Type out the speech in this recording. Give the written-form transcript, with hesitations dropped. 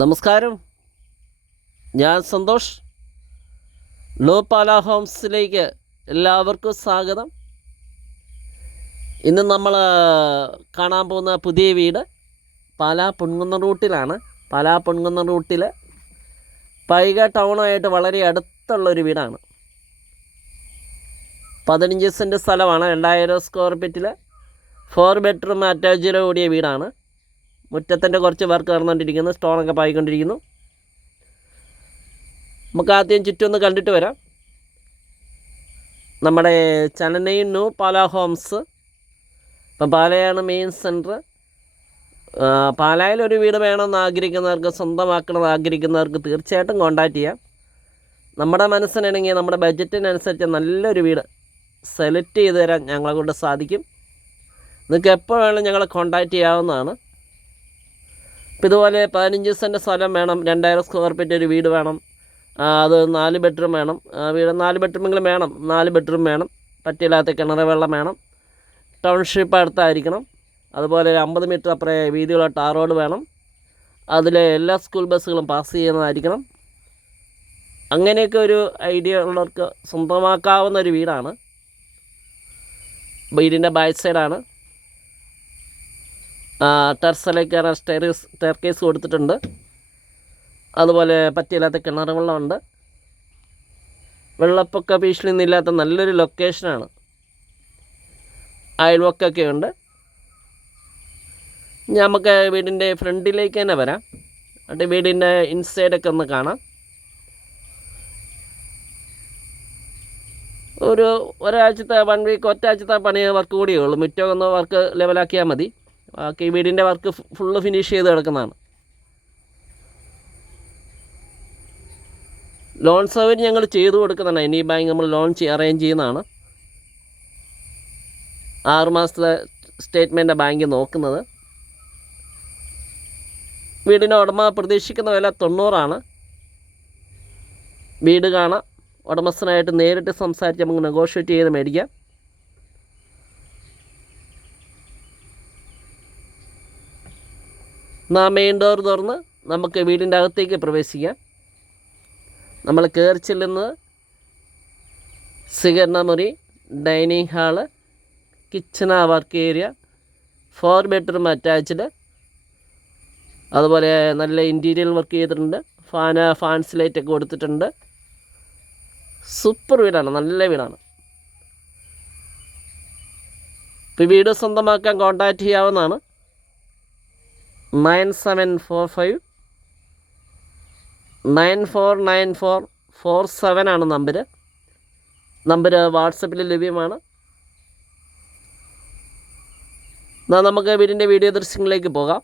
നമസ്കാരം, ഞാൻ സന്തോഷ്. ന്യൂ പാല ഹോംസിലേക്ക് എല്ലാവർക്കും സ്വാഗതം. ഇന്ന് നമ്മൾ കാണാൻ പോകുന്ന പുതിയ വീട് പാലാ പൊൻകുന്നം റൂട്ടിലാണ്. പാലാ പൊൻകുന്നം റൂട്ടിൽ പൈക ടൗണുമായിട്ട് വളരെ അടുത്തുള്ളൊരു വീടാണ്. 15 സെൻറ്റ് സ്ഥലമാണ്. 2000 സ്ക്വയർ ഫീറ്റിൽ 4 ബെഡ്റൂം അറ്റാച്ച്ഡ് കൂടിയ വീടാണ്. മുറ്റത്തിൻ്റെ കുറച്ച് വർക്ക് നടന്നുകൊണ്ടിരിക്കുന്നു. സ്റ്റോണൊക്കെ പായിക്കൊണ്ടിരിക്കുന്നു. നമുക്ക് ആദ്യം ചുറ്റൊന്ന് കണ്ടിട്ട് വരാം. നമ്മുടെ ചാനൽ ന്യൂ പാല ഹോംസ്. ഇപ്പം പാലയാണ് മെയിൻ സെൻറ്റർ. പാലായിലൊരു വീട് വേണമെന്ന് ആഗ്രഹിക്കുന്നവർക്ക്, സ്വന്തമാക്കണമെന്ന് ആഗ്രഹിക്കുന്നവർക്ക് തീർച്ചയായിട്ടും കോൺടാക്റ്റ് ചെയ്യാം. നമ്മുടെ മനസ്സിനാണെങ്കിൽ നമ്മുടെ ബഡ്ജറ്റിനനുസരിച്ച് നല്ലൊരു വീട് സെലക്ട് ചെയ്ത് തരാൻ ഞങ്ങളെ കൊണ്ട് സാധിക്കും. നിങ്ങൾക്ക് എപ്പോൾ വേണമെങ്കിലും ഞങ്ങളെ കോൺടാക്റ്റ് ചെയ്യാവുന്നതാണ്. ഇപ്പം ഇതുപോലെ 15 സെൻറ്റ് സ്ഥലം വേണം, 2000 സ്ക്വയർ ഫീറ്റ് ഒരു വീട് വേണം, അത് 4 ബെഡ്റൂം വേണം. വീട് 4 ബെഡ്റൂമെങ്കിലും വേണം. 4 ബെഡ്റൂം വേണം. പറ്റില്ലാത്ത കിണർ വെള്ളം വേണം. ടൗൺഷിപ്പ് അടുത്തായിരിക്കണം. അതുപോലെ 50 മീറ്റർ അപ്പുറം വീതിയുള്ള ടാർ റോഡ് വേണം. അതിൽ എല്ലാ സ്കൂൾ ബസ്സുകളും പാസ് ചെയ്യുന്നതായിരിക്കണം. അങ്ങനെയൊക്കെ ഒരു ഐഡിയ ഉള്ളവർക്ക് സ്വന്തമാക്കാവുന്ന ഒരു വീടാണ്. വീടിൻ്റെ ബാക്ക് സൈഡാണ്. ടെറസിലേക്ക് കയറാൻ സ്റ്റെയർ കേസ് കൊടുത്തിട്ടുണ്ട്. അതുപോലെ പറ്റിയില്ലാത്ത കിണർ വെള്ളമുണ്ട്. വെള്ളപ്പൊക്ക ഭീഷണിയൊന്നുമില്ലാത്ത നല്ലൊരു ലൊക്കേഷനാണ്. അയൽവക്കൊക്കെ ഉണ്ട്. നമുക്ക് വീടിൻ്റെ ഫ്രണ്ടിലേക്ക് തന്നെ വരാം. എന്നിട്ട് വീടിൻ്റെ ഇൻസൈഡൊക്കെ ഒന്ന് കാണാം. ഒരാഴ്ചത്തെ 1 വീക്ക് ഒറ്റാഴ്ചത്തെ പണി വർക്ക് കൂടിയേ ഉള്ളൂ. മുറ്റം ഒന്ന് വർക്ക് ലെവലാക്കിയാൽ മതി. ബാക്കി വീടിൻ്റെ വർക്ക് ഫുള്ള് ഫിനിഷ് ചെയ്ത് കിടക്കുന്നതാണ്. ലോൺ സൗകര്യം ഞങ്ങൾ ചെയ്തു കൊടുക്കുന്നതാണ്. എനി ബാങ്ക് നമ്മൾ ലോൺ അറേഞ്ച് ചെയ്യുന്നതാണ്. 6 മാസത്തെ സ്റ്റേറ്റ്മെൻറ്റ് ബാങ്ക് നോക്കുന്നത്. വീടിൻ്റെ ഉടമ പ്രതീക്ഷിക്കുന്ന വില 90 വീട് കാണാം. ഉടമസ്ഥനായിട്ട് നേരിട്ട് സംസാരിച്ച് നമുക്ക് നെഗോഷിയേറ്റ് ചെയ്ത് മേടിക്കാം. മെയിൻ ഡോർ തുറന്ന് നമുക്ക് വീടിൻ്റെ അകത്തേക്ക് പ്രവേശിക്കാം. നമ്മൾ കയറി ചെല്ലുന്നത് സ്വീകരണ മുറി, dining hall, kitchen, work area, 4 bedroom attached. അതുപോലെ നല്ല ഇൻറ്റീരിയൽ വർക്ക് ചെയ്തിട്ടുണ്ട്. ഫാൻസ് ലൈറ്റൊക്കെ കൊടുത്തിട്ടുണ്ട്. സൂപ്പർ വീടാണ്, നല്ല വീടാണ്. ഇപ്പോൾ വീട് സ്വന്തമാക്കാൻ കോൺടാക്റ്റ് ചെയ്യാവുന്നതാണ്. 9745 949447 നമ്പർ വാട്സപ്പിൽ ലഭ്യമാണ്. നമുക്ക് വീടിൻ്റെ വീഡിയോ ദൃശ്യങ്ങളിലേക്ക് പോകാം.